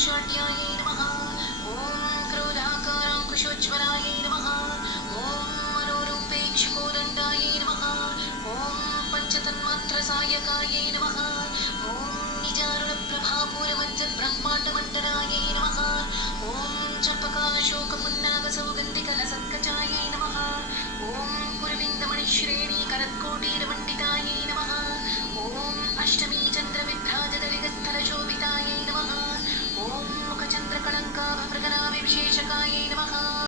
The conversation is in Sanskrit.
पाशाढ्यायै नमः। ॐ क्रोधाकाराङ्कुशोज्ज्वलायै नमः। ॐ मनोरूपेक्षुकोदण्डायै नमः। ॐ पञ्चतन्मात्रसायकायै नमः। ॐ निजारुणप्रभापूरमज्जद्ब्रह्माण्डमण्डलायै नमः। ॐ चम्पकाशोकपुन्नागसौगन्धिकलसत्कचायै नमः। ॐ पुरविन्दमणिश्रेणीकरत्कोटीरमण्डितायै नमः। ॐ अष्टमी चन्द्रविभ्राजदलिगस्थलशोभितायै नमः। ॐ मुखचन्द्रकलङ्काभमृगनाभिविशेषकायै नमः।